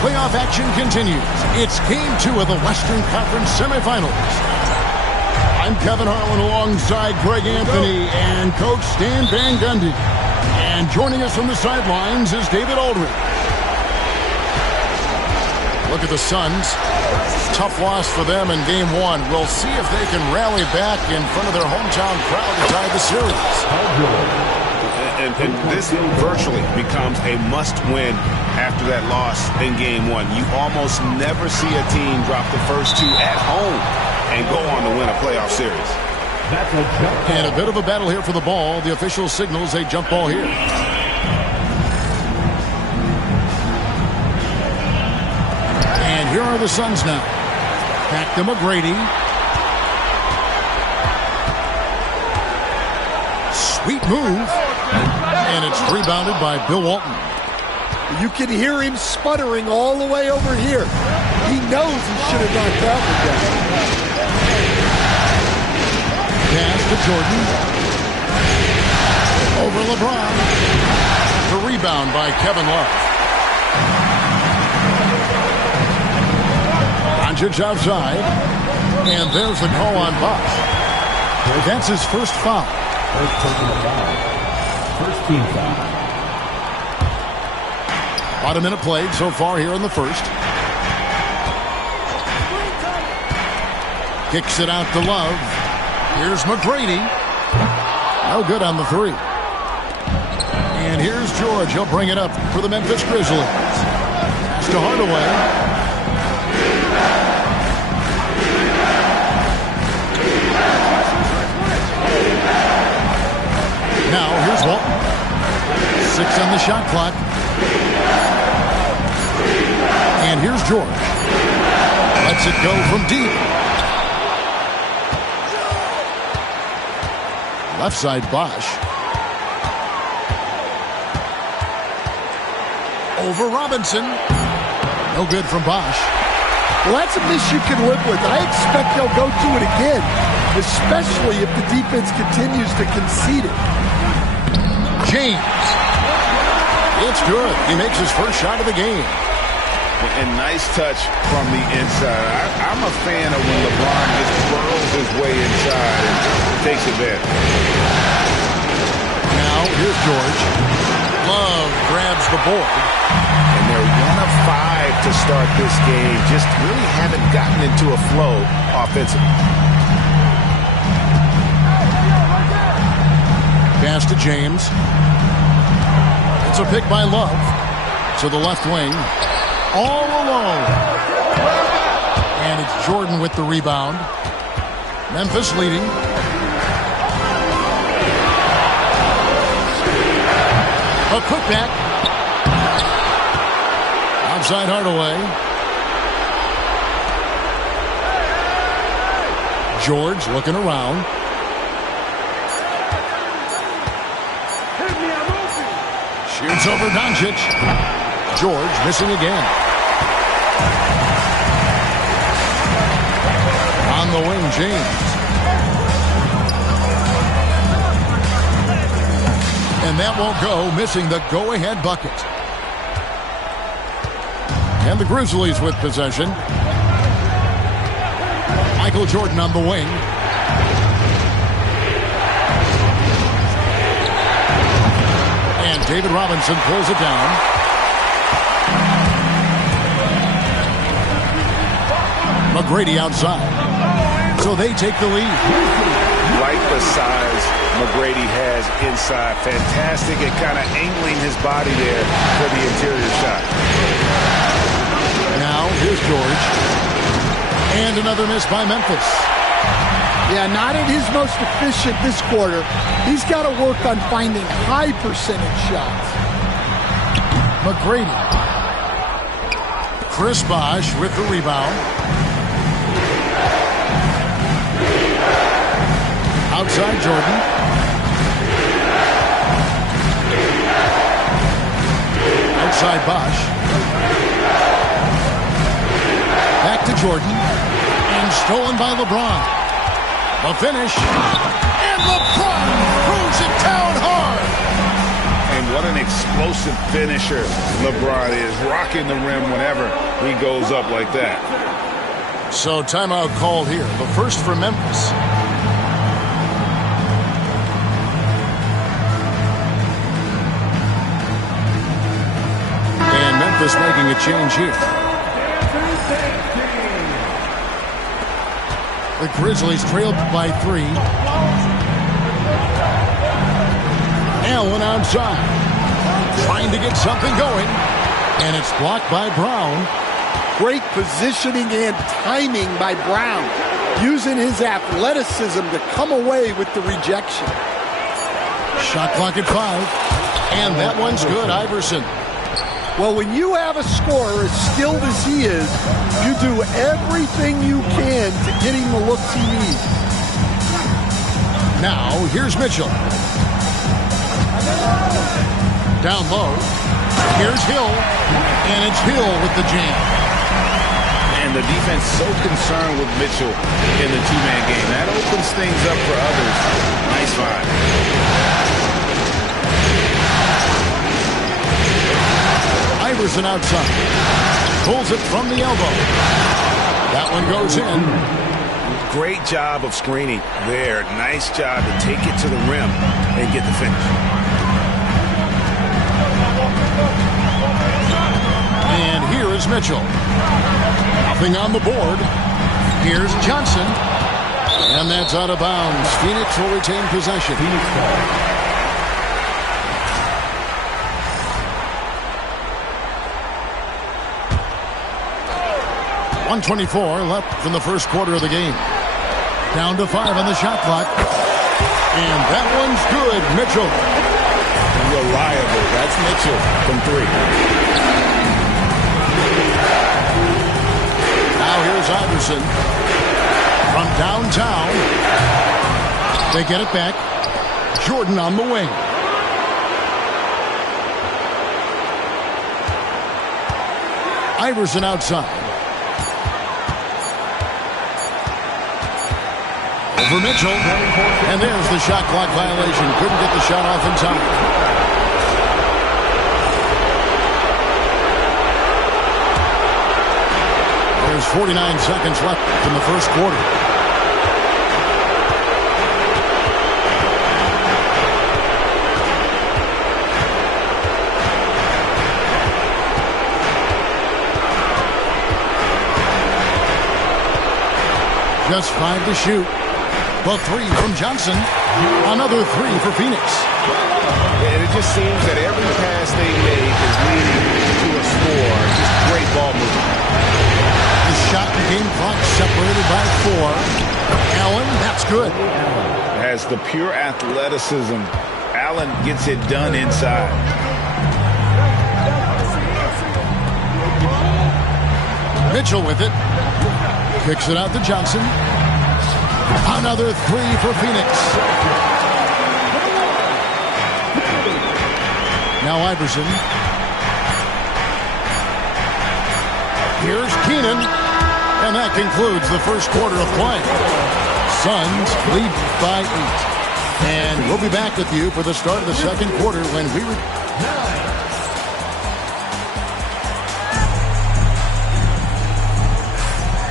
Playoff action continues. It's Game 2 of the Western Conference semifinals. I'm Kevin Harlan alongside Greg Anthony and Coach Stan Van Gundy. And joining us from the sidelines is David Aldridge. Look at the Suns. Tough loss for them in Game 1. We'll see if they can rally back in front of their hometown crowd to tie the series. And this virtually becomes a must-win after that loss in Game 1. You almost never see a team drop the first two at home and go on to win a playoff series. And a bit of a battle here for the ball. The official signals a jump ball here. And here are the Suns now. Back to McGrady. Sweet move. And it's rebounded by Bill Walton. You can hear him sputtering all the way over here. He knows he should have knocked out the guy. Pass to Jordan. Over LeBron. The rebound by Kevin Love. Doncic outside. And there's the call on Bosh. That's his first foul. First team foul. About a minute played so far here in the first. Kicks it out to Love. Here's McGrady. No good on the three. And here's George. He'll bring it up for the Memphis Grizzlies. Pass to Hardaway. Now here's Walton. 6 on the shot clock. And here's George. Lets it go from deep. Left side Bosh. Over Robinson. No good from Bosh. Well, that's a miss you can live with. I expect they'll go to it again, especially if the defense continues to concede it. James. It's good. He makes his first shot of the game. And nice touch from the inside. I'm a fan of when LeBron just twirls his way inside and takes advantage. Now, here's George. Love grabs the board. And they're 1 of 5 to start this game. Just really haven't gotten into a flow offensively. Pass to James. It's a pick by Love. To the left wing. All alone. And it's Jordan with the rebound. Memphis leading. A putback. Outside Hardaway. George looking around. Shoots over Doncic. George missing again. On the wing, James. And that won't go, missing the go-ahead bucket. And the Grizzlies with possession. Michael Jordan on the wing. And David Robinson pulls it down. McGrady outside. So they take the lead. Like the size McGrady has inside. Fantastic at kind of angling his body there for the interior shot. Now, here's George. And another miss by Memphis. Yeah, not at his most efficient this quarter. He's got to work on finding high percentage shots. McGrady. Chris Bosh with the rebound. Outside Jordan. Outside Bosh. Back to Jordan. And stolen by LeBron. The finish. And LeBron throws it down hard. And what an explosive finisher LeBron is, rocking the rim whenever he goes up like that. So timeout called here, the first for Memphis. And Memphis making a change here. The Grizzlies trailed by 3. Allen outside, trying to get something going, and it's blocked by Brown. Great positioning and timing by Brown, using his athleticism to come away with the rejection. Shot clock at 5, and that one's good, Iverson. Well, when you have a scorer as skilled as he is, you do everything you can to get him the looks he needs. Now, here's Mitchell. Down low. Here's Hill, and it's Hill with the jam. And the defense so concerned with Mitchell in the two-man game. That opens things up for others. Nice find. Iverson outside. Pulls it from the elbow. That one goes in. Great job of screening there. Nice job to take it to the rim and get the finish. And here is Mitchell. Nothing on the board. Here's Johnson. And that's out of bounds. Phoenix will retain possession. .124 left from the first quarter of the game. Down to 5 on the shot clock. And that one's good. Mitchell. Reliable. That's Mitchell from 3. Now here's Iverson from downtown. They get it back. Jordan on the wing. Iverson outside. Over Mitchell. And there's the shot clock violation. Couldn't get the shot off in time. There's 49 seconds left in the first quarter. Just 5 to shoot. The 3 from Johnson. Another 3 for Phoenix. And it just seems that every pass they make is leading to a score. Just great ball movement. The shot and game clock separated by 4. Allen, that's good. Has the pure athleticism. Allen gets it done inside. Mitchell with it. Kicks it out to Johnson. Another 3 for Phoenix. Now Iverson. Here's Keenan. And that concludes the first quarter of play. Suns lead by 8. And we'll be back with you for the start of the second quarter when we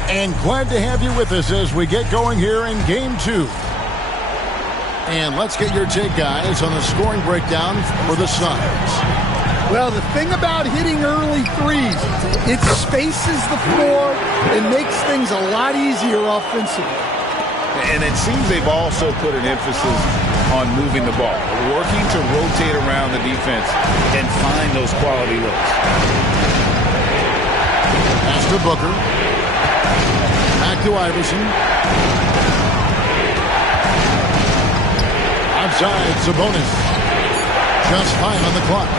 And glad to have you with us as we get going here in Game 2. And let's get your take, guys, on the scoring breakdown for the Suns. Well, the thing about hitting early threes, it spaces the floor and makes things a lot easier offensively. And it seems they've also put an emphasis on moving the ball, working to rotate around the defense and find those quality looks. Pass to Booker. Back to Iverson. Outside, Sabonis. Just 5 on the clock.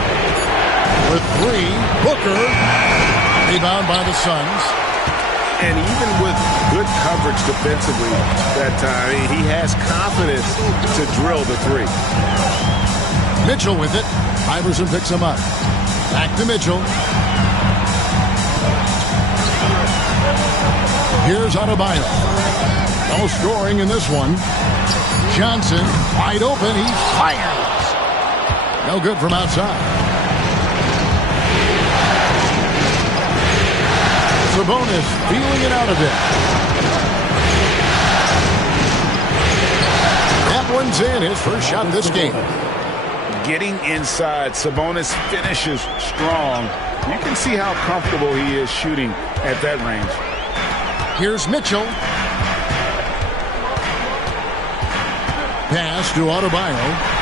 With 3, Booker. Rebound by the Suns. And even with good coverage defensively that time, he has confidence to drill the 3. Mitchell with it. Iverson picks him up. Back to Mitchell. Here's Adebayo. No scoring in this one. Johnson wide open. He fires. No good from outside. Sabonis feeling it out a bit. That one's in, his first shot this game. Getting inside, Sabonis finishes strong. You can see how comfortable he is shooting at that range. Here's Mitchell. Pass to Adebayo.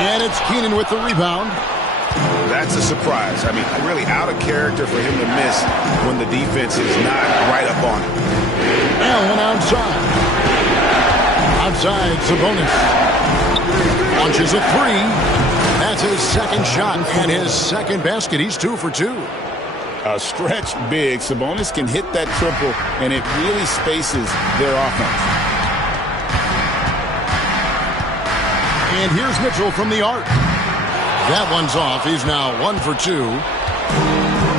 And it's Keenan with the rebound. That's a surprise. I mean, really out of character for him to miss when the defense is not right up on him. Allen outside. Outside, Sabonis. Launches a three. That's his second shot and his second basket. He's 2 for 2. A stretch big. Sabonis can hit that triple, and it really spaces their offense. And here's Mitchell from the arc. That one's off. He's now 1 for 2.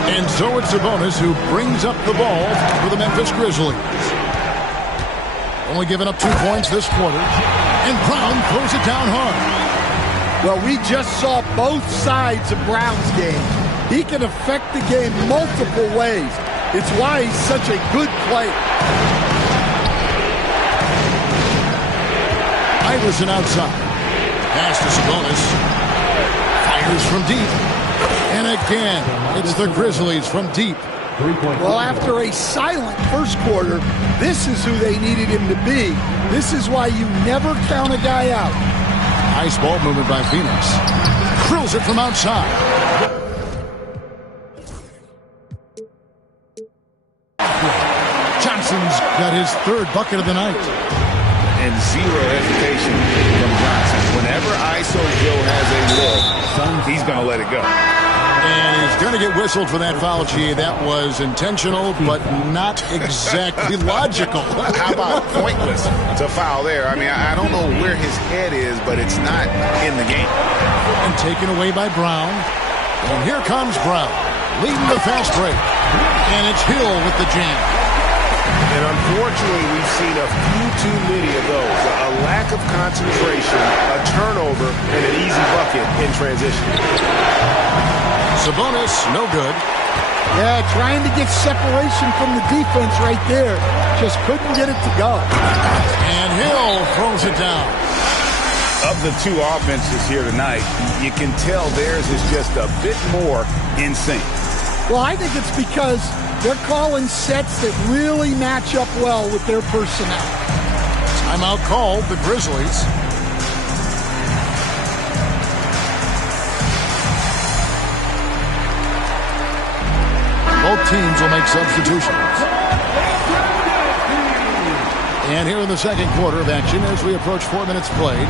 And so it's Sabonis who brings up the ball for the Memphis Grizzlies. Only giving up 2 points this quarter. And Brown throws it down hard. Well, we just saw both sides of Brown's game. He can affect the game multiple ways. It's why he's such a good player. Iverson outside. Pass to Sabonis. Fires from deep. And again, it's the Grizzlies from deep. Well, after a silent first quarter, this is who they needed him to be. This is why you never count a guy out. Nice ball movement by Phoenix. Drills it from outside. Johnson's got his 3rd bucket of the night. And zero hesitation from Johnson. Whenever ISO Joe has a look, he's going to let it go. And he's going to get whistled for that foul, G. That was intentional, but not exactly logical. How about pointless to foul there? I mean, I don't know where his head is, but it's not in the game. And taken away by Brown. And here comes Brown, leading the fast break. And it's Hill with the jam. And unfortunately, we've seen a few too many of those. A lack of concentration, a turnover, and an easy bucket in transition. Sabonis, no good. Yeah, trying to get separation from the defense right there. Just couldn't get it to go. And Hill throws it down. Of the 2 offenses here tonight, you can tell theirs is just a bit more in sync. Well, I think it's because they're calling sets that really match up well with their personnel. Timeout called, the Grizzlies. Both teams will make substitutions. And here in the second quarter of action as we approach 4 minutes played.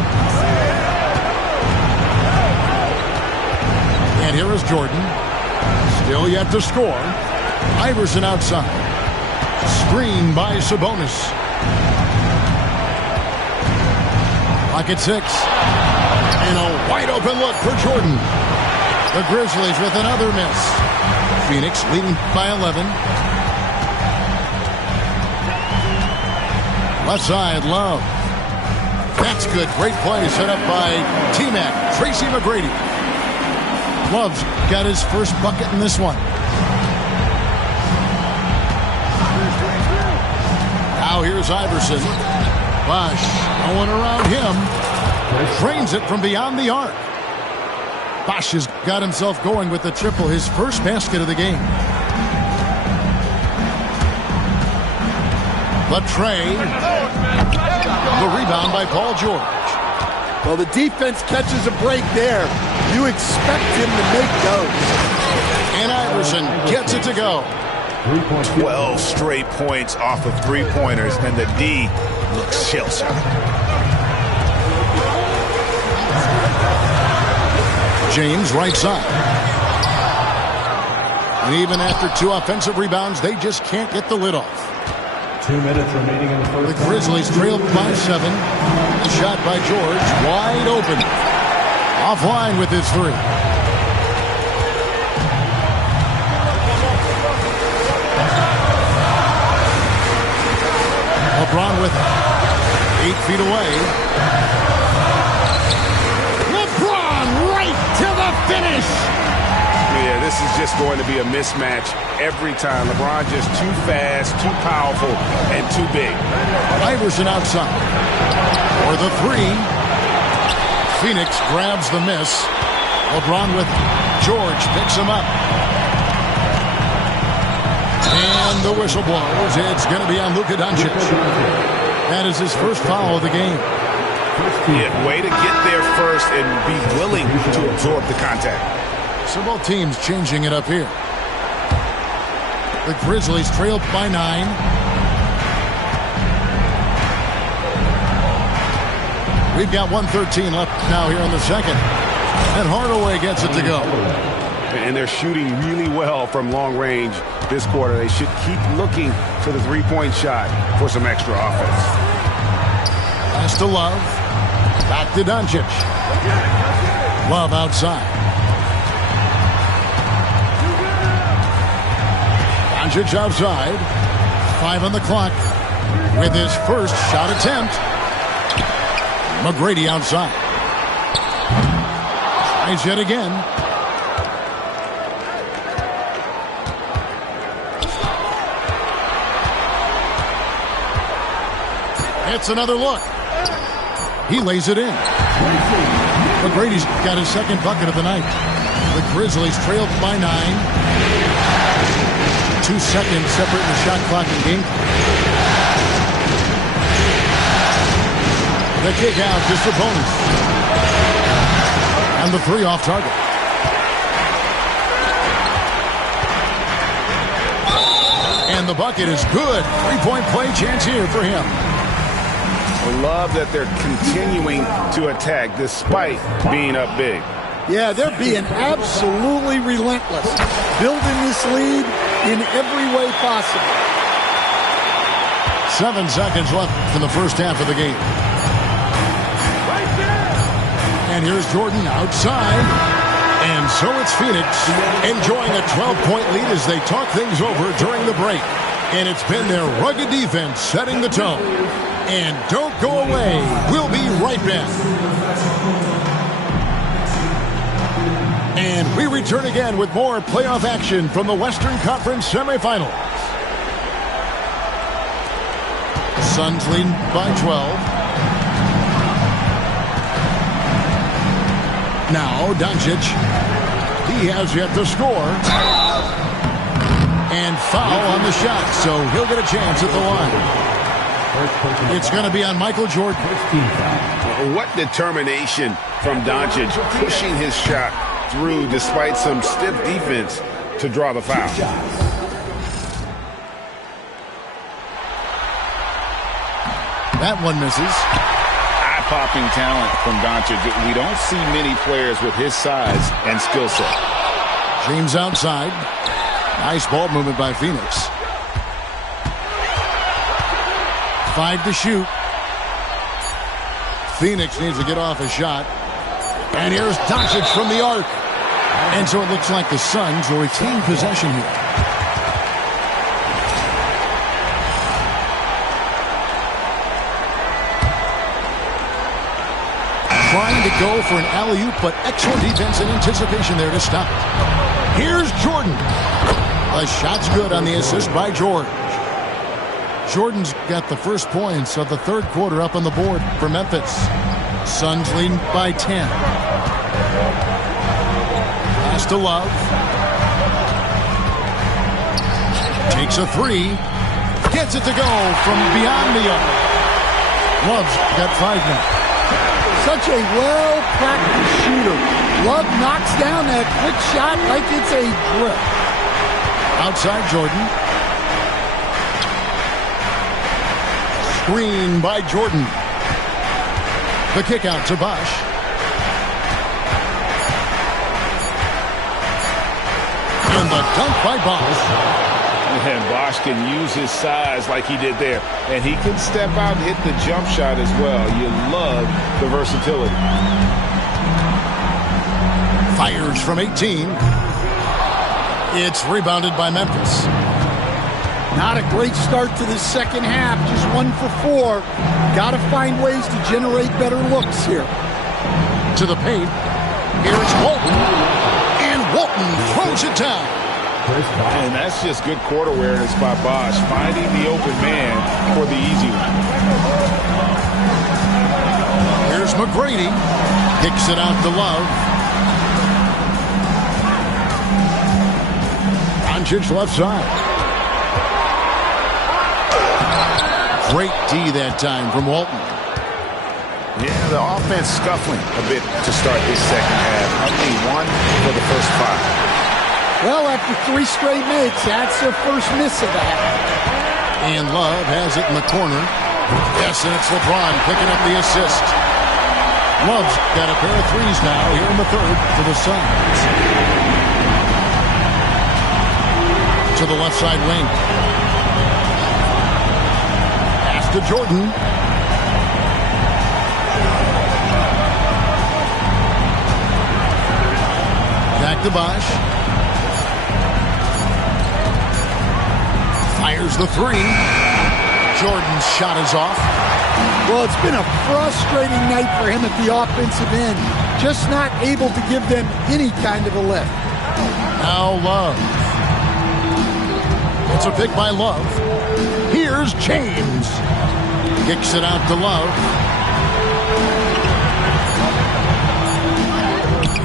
And here is Jordan. Still yet to score. Iverson outside. Screen by Sabonis. Pocket 6. And a wide open look for Jordan. The Grizzlies with another miss. Phoenix leading by 11. Left side, Love. That's good. Great play set up by T-Mac, Tracy McGrady. Love's got his first bucket in this one. Now here's Iverson. Bosh going around him. Drains it from beyond the arc. Bosh has got himself going with the triple, his first basket of the game. Latrey. The rebound by Paul George. Well, the defense catches a break there. You expect him to make those. And Iverson gets it to go. 12 straight points off of 3-pointers, and the D looks shell-shocked. James right side. And even after 2 offensive rebounds, they just can't get the lid off. 2 minutes remaining in the first. The Grizzlies trailed by 7. The shot by George, wide open. Offline with his 3. LeBron with it. 8 feet away. LeBron! finish. Yeah, this is just going to be a mismatch every time. LeBron just too fast, too powerful, and too big. Iverson outside. For the three. Phoenix grabs the miss. LeBron with George picks him up. And the whistle blows. It's going to be on Luka Doncic. That is his first foul of the game. Yeah, way to get there first and be willing to absorb the contact. So both teams changing it up here. The Grizzlies trailed by 9. We've got 1:13 left now here in the second. And Hardaway gets it to go. And they're shooting really well from long range this quarter. They should keep looking for the three-point shot for some extra offense. Pass to Love. Back to Doncic. Love outside. Doncic outside. 5 on the clock. With his first shot attempt. McGrady outside. Tries yet again. It's another look. He lays it in. McGrady's got his second bucket of the night. The Grizzlies trailed by 9. 2 seconds separating the shot clock and game. The kick out to Sabonis. And the 3 off target. And the bucket is good. 3-point play chance here for him. I love that they're continuing to attack despite being up big. Yeah, they're being absolutely relentless. Building this lead in every way possible. 7 seconds left in the first half of the game. And here's Jordan outside. And so it's Phoenix enjoying a 12-point lead as they talk things over during the break. And it's been their rugged defense setting the tone. And don't go away. We'll be right back. And we return again with more playoff action from the Western Conference semifinals. Suns lead by 12. Now Doncic. He has yet to score. And foul on the shot, so he'll get a chance at the line. It's going to be on Michael Jordan. What determination from Doncic pushing his shot through despite some stiff defense to draw the foul. That one misses. Eye-popping talent from Doncic. We don't see many players with his size and skill set. James outside. Nice ball movement by Phoenix. 5 to shoot. Phoenix needs to get off a shot. And here's Doncic from the arc. And so it looks like the Suns will retain possession here. Trying to go for an alley-oop, but excellent defense and anticipation there to stop it. Here's Jordan. The shot's good on the assist by George. Jordan's got the first points of the third quarter up on the board for Memphis. Suns leading by 10. Pass to Love. Takes a 3. Gets it to go from beyond the arc. Love's got 5 now. Such a well-practiced shooter. Love knocks down that quick shot like it's a brick. Outside Jordan. Screen by Jordan. The kick out to Bosh. And the dunk by Bosh. And Bosh can use his size like he did there. And he can step out and hit the jump shot as well. You love the versatility. Fires from 18. It's rebounded by Memphis. Not a great start to the second half. Just 1 for 4. Got to find ways to generate better looks here. To the paint. Here's Walton. Walton throws it down. And that's just good court awareness by Bosch, finding the open man for the easy one. Here's McGrady. Kicks it out to Love. Doncic left side. Great D that time from Walton. Yeah, the offense scuffling a bit to start this second half. Only one for the first 5. Well, after 3 straight makes, that's their first miss of the half. And Love has it in the corner. Yes, and it's LeBron picking up the assist. Love's got a pair of threes now here in the third for the Suns. To the left side wing. Pass to Jordan. Back to Bosch. Fires the 3. Jordan's shot is off. Well, it's been a frustrating night for him at the offensive end. Just not able to give them any kind of a lift. Now Love. It's a pick by Love. Here's James. Kicks it out to Love.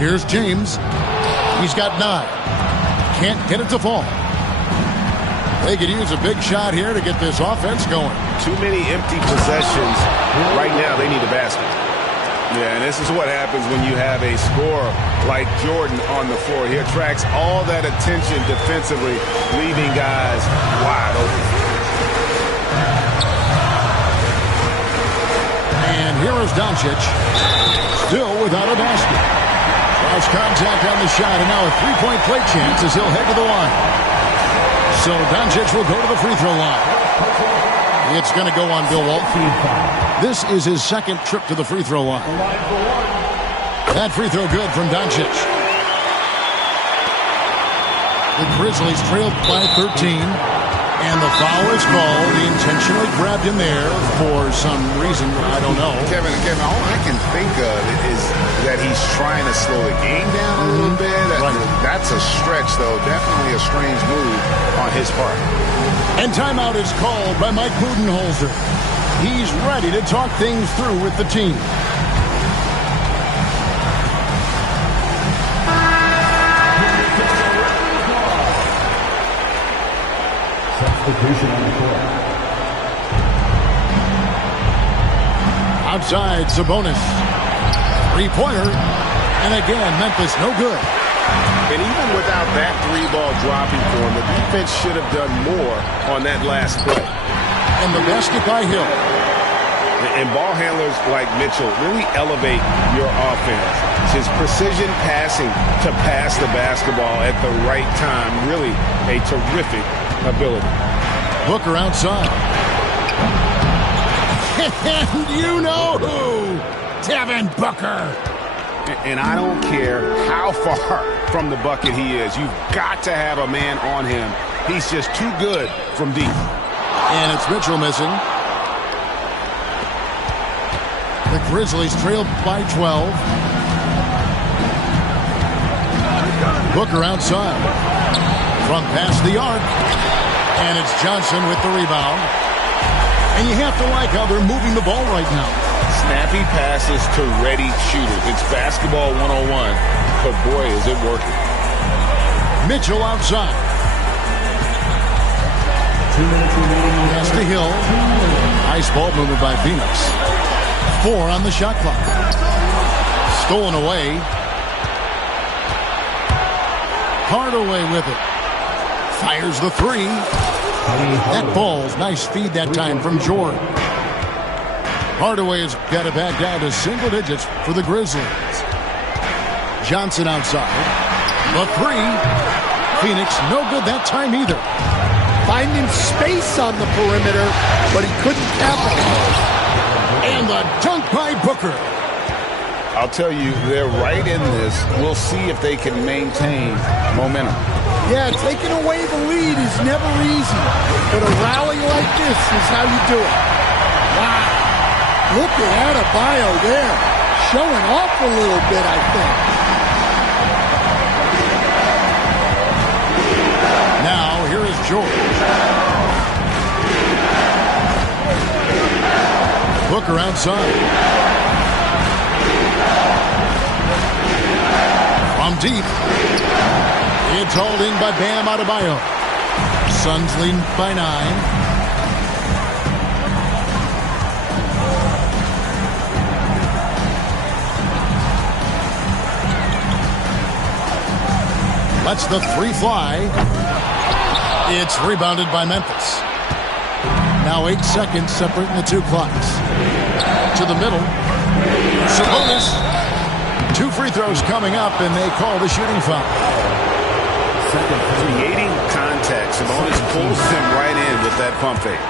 Here's James. He's got 9. Can't get it to fall. They could use a big shot here to get this offense going. Too many empty possessions. Right now, they need a basket. Yeah, and this is what happens when you have a scorer like Jordan on the floor. He attracts all that attention defensively, leaving guys wide open. And here is Doncic, still without a basket. Cross contact on the shot, and now a three-point play chance as he'll head to the line. So Doncic will go to the free throw line. It's going to go on Bill Walton. This is his second trip to the free throw line. That free throw good from Doncic. The Grizzlies trailed by 13. And the foul is called. He intentionally grabbed him there for some reason. I don't know. Kevin, all I can think of is that he's trying to slow the game down a little bit. Right. That's a stretch, though. Definitely a strange move on his part. And timeout is called by Mike Budenholzer. He's ready to talk things through with the team. Substitution on the court. Outside, Sabonis. Three-pointer. And again, Memphis no good. And even without that 3-ball dropping for him, the defense should have done more on that last play. And the basket by Hill. And ball handlers like Mitchell really elevate your offense. It's his precision passing to pass the basketball at the right time. Really a terrific ability. Booker outside. And you know who? Devin Booker. And I don't care how far from the bucket he is. You've got to have a man on him. He's just too good from deep. And it's Mitchell missing. The Grizzlies trailed by 12. Booker outside. From past the arc. And it's Johnson with the rebound. And you have to like how they're moving the ball right now. Snappy passes to ready shooters. It's basketball 101, but boy, is it working. Mitchell outside. 2 minutes remaining. Pass to Hill. Nice ball movement by Phoenix. 4 on the shot clock. Stolen away. Hardaway with it. Fires the 3. That ball's nice feed that time from Jordan. Hardaway has got it back down to single digits for the Grizzlies. Johnson outside. The 3. Phoenix no good that time either. Finding space on the perimeter, but he couldn't capitalize. And the dunk by Booker. I'll tell you, they're right in this. We'll see if they can maintain momentum. Yeah, taking away the lead is never easy, but a rally like this is how you do it. Wow. Look at Adebayo there. Showing off a little bit, I think. George. Booker outside. From deep. It's hauled in by Bam Adebayo. Suns leading by 9. Lets the 3 fly. It's rebounded by Memphis. Now 8 seconds separating the 2 clocks. To the middle. Sabonis. 2 free throws coming up, and they call the shooting foul. Creating contact. Sabonis pulls them right in with that pump fake.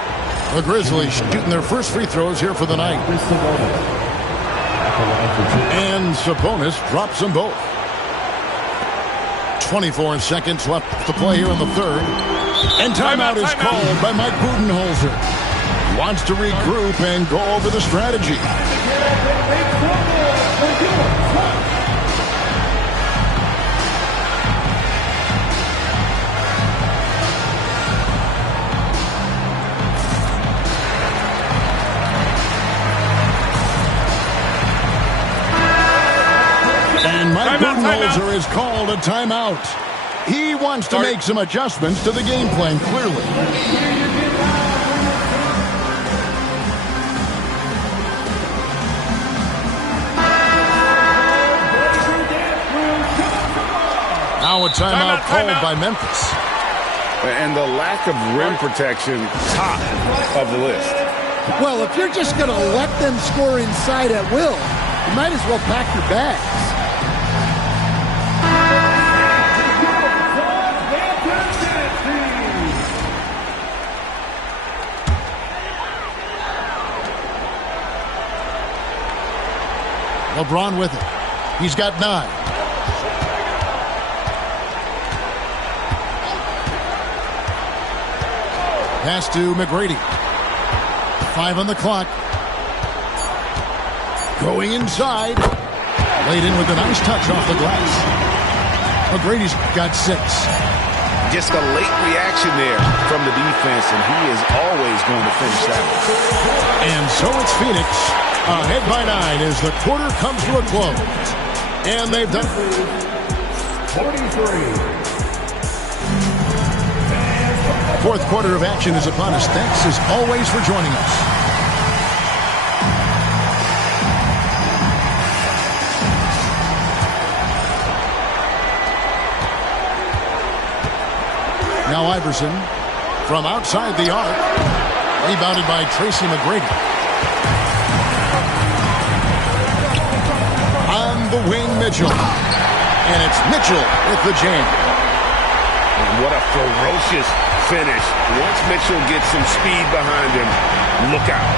The Grizzlies shooting their first free throws here for the night. And Sabonis drops them both. 24 seconds left to play here in the third. And timeout is called by Mike Budenholzer. Wants to regroup and go over the strategy. And Mike Budenholzer is called a timeout. He wants to make some adjustments to the game plan, clearly. Now a timeout called by Memphis. And the lack of rim protection, top of the list. Well, if you're just going to let them score inside at will, you might as well pack your bags. LeBron with it. He's got 9. Pass to McGrady. 5 on the clock. Going inside. Laid in with a nice touch off the glass. McGrady's got 6. Just a late reaction there from the defense, and he is always going to finish that one. And so it's Phoenix ahead by 9 as the quarter comes to a close. And they've done 43. Fourth quarter of action is upon us. Thanks as always for joining us. Now Iverson from outside the arc. Rebounded by Tracy McGrady. On the wing, Mitchell. And it's Mitchell with the jam. And what a ferocious finish. Once Mitchell gets some speed behind him, look out.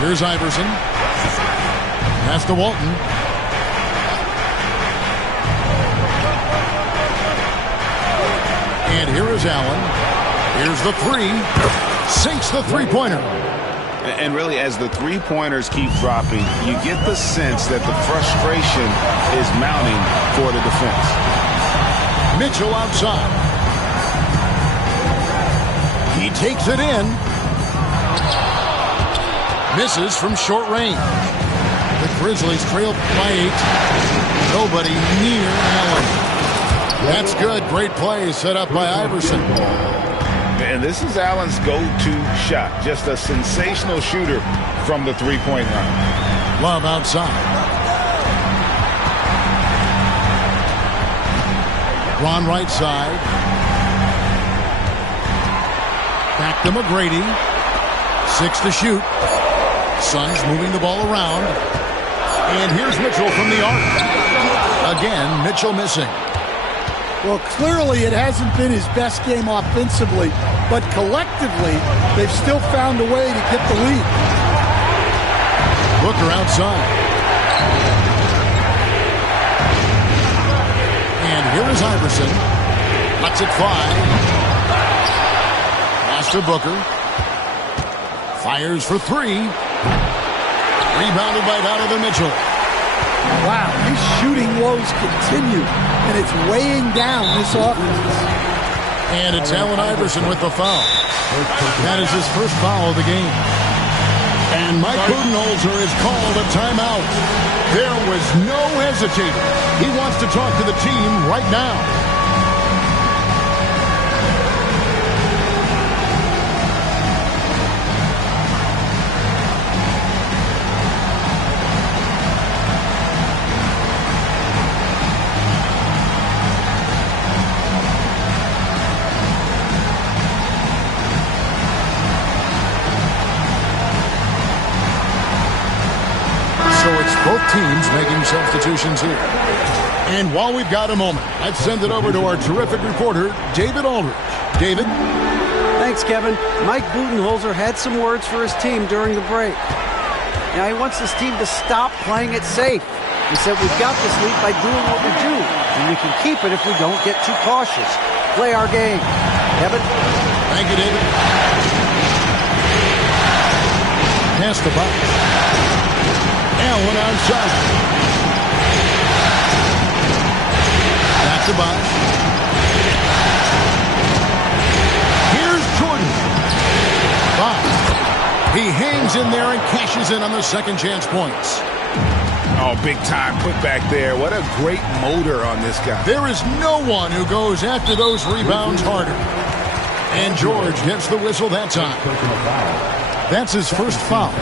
Here's Iverson. Pass to Walton. And here is Allen. Here's the 3. Sinks the three-pointer. And really, as the three-pointers keep dropping, you get the sense that the frustration is mounting for the defense. Mitchell outside. He takes it in. Misses from short range. The Grizzlies trail by 8. Nobody near Allen. That's good. Great play set up by Iverson. And this is Allen's go-to shot. Just a sensational shooter from the three-point line. Love outside. Ron right side. Back to McGrady. 6 to shoot. Suns moving the ball around. And here's Mitchell from the arc. Again, Mitchell missing. Well, clearly it hasn't been his best game offensively, but collectively, they've still found a way to get the lead. Booker outside. And here is Iverson. Lets it fly. Pass to Booker. Fires for 3. Rebounded by Donovan Mitchell. Wow, he's shooting woes continue, and it's weighing down this offense. And it's Allen Iverson with the foul. That is his first foul of the game. And Mike Budenholzer has called a timeout. There was no hesitating. He wants to talk to the team right now. Both teams making substitutions here. And while we've got a moment, let's send it over to our terrific reporter, David Aldridge. David? Thanks, Kevin. Mike Budenholzer had some words for his team during the break. Now, he wants his team to stop playing it safe. He said, we've got this lead by doing what we do, and we can keep it if we don't get too cautious. Play our game. Kevin? Thank you, David. Pass the box. Allen outside. Back to Bosh. Here's Jordan. Bosh. He hangs in there and cashes in on the second chance points. Oh, big time putback there. What a great motor on this guy. There is no one who goes after those rebounds harder. And George gets the whistle that time. That's his first foul.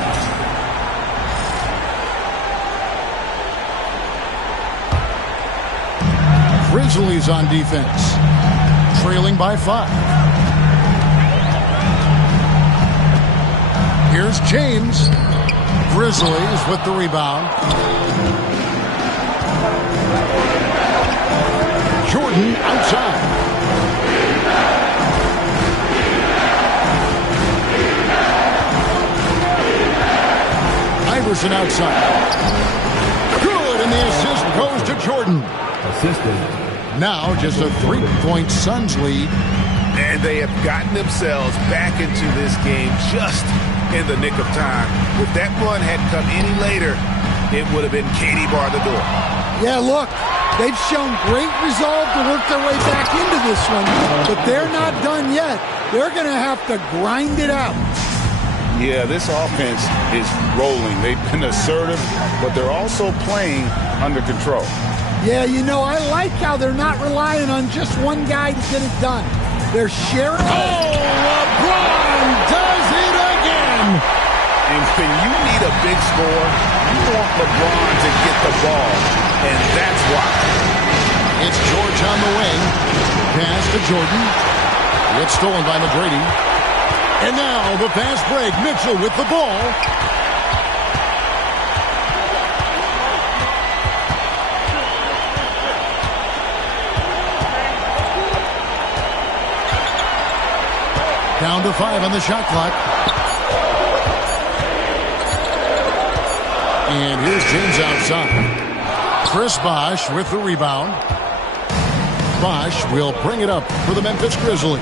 Grizzlies on defense, trailing by 5. Here's James. Grizzlies with the rebound. Jordan outside. Iverson outside. Good, and the assist goes to Jordan. Assisted. Now just a 3-point Suns lead. And they have gotten themselves back into this game just in the nick of time. If that run had come any later, it would have been Katie bar the door. Yeah, look, they've shown great resolve to work their way back into this one, but they're not done yet. They're going to have to grind it out. Yeah, this offense is rolling. They've been assertive, but they're also playing under control. Yeah, you know, I like how they're not relying on just one guy to get it done. They're sharing. Oh, LeBron does it again. And when you need a big score, you want LeBron to get the ball, and that's why. It's George on the wing. Pass to Jordan. It's stolen by McGrady. And now the fast break. Mitchell with the ball. Down to 5 on the shot clock. And here's James outside. Chris Bosh with the rebound. Bosh will bring it up for the Memphis Grizzlies.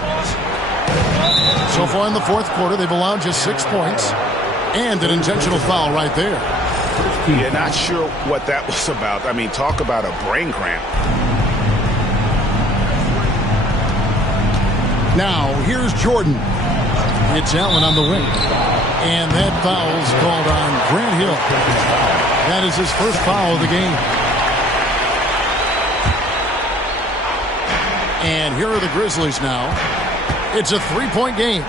So far in the fourth quarter, they've allowed just 6 points. And an intentional foul right there. Yeah, not sure what that was about. I mean, talk about a brain cramp. Now, here's Jordan. It's Allen on the wing. And that foul's called on Grant Hill. That is his first foul of the game. And here are the Grizzlies now. It's a 3-point game.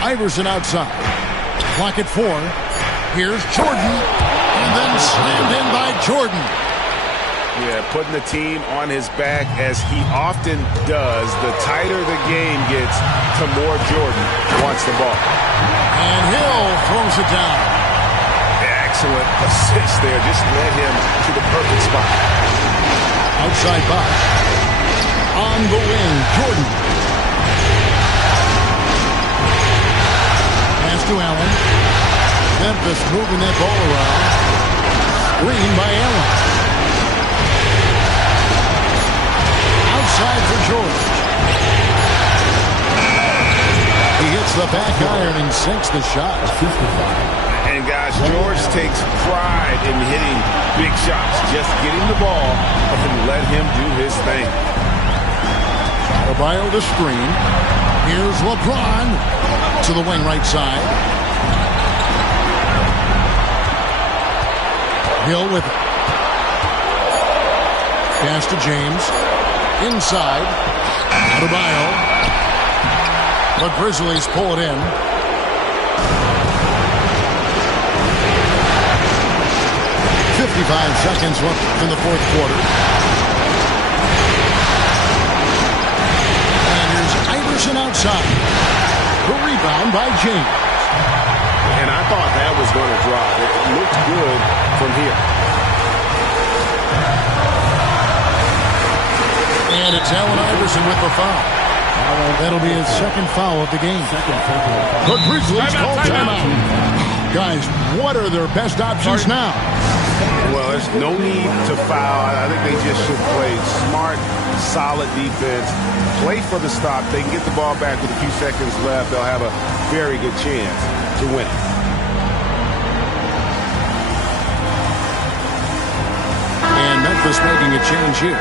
Iverson outside. Clock at 4. Here's Jordan. And then slammed in by Jordan. Yeah, putting the team on his back as he often does. The tighter the game gets, the more Jordan wants the ball. And Hill throws it down. Excellent assist there. Just led him to the perfect spot. Outside Bosh. On the wing, Jordan. Pass to Allen. Memphis moving that ball around. Screen by Allen. Outside for George. He hits the back iron and sinks the shot. And And, guys, George takes pride in hitting big shots. Just getting the ball and let him do his thing. Adebayo to screen. Here's LeBron to the wing right side. Hill with it. Pass to James. Inside. Adebayo. The Grizzlies pull it in. Seconds left in the fourth quarter. And here's Iverson outside. The rebound by James. And I thought that was going to drop. It looked good from here. And it's Allen Iverson with the foul. That'll be his second foul of the game. The Grizzlies call timeout. Guys, what are their best options now? Well, there's no need to foul. I think they just should play smart, solid defense. Play for the stop. They can get the ball back with a few seconds left. They'll have a very good chance to win it. And Memphis making a change here.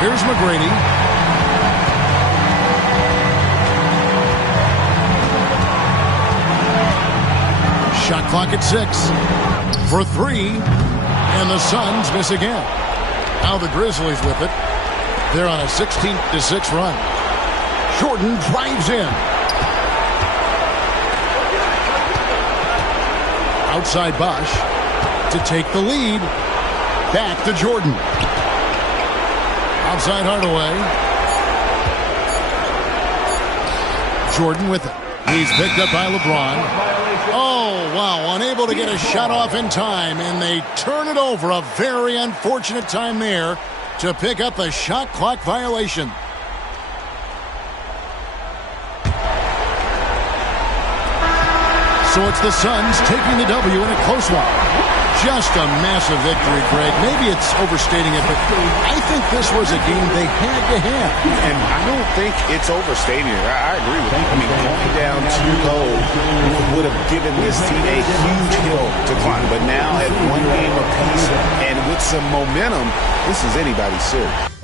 Here's McGrady. Shot clock at 6 for 3, and the Suns miss again. Now the Grizzlies with it. They're on a 16-6 run. Jordan drives in. Outside Bosh to take the lead. Back to Jordan. Outside Hardaway. Jordan with it. He's picked up by LeBron. Oh, wow, unable to get a shot off in time, and they turn it over. A very unfortunate time there to pick up the shot clock violation. So it's the Suns taking the W in a close one. Just a massive victory, Greg. Maybe it's overstating it, but I think this was a game they had to have. And I don't think it's overstating it. I agree with you. I mean, going down 2-0 would have given this team a huge hill to climb. But now at one game apiece and with some momentum, this is anybody's series.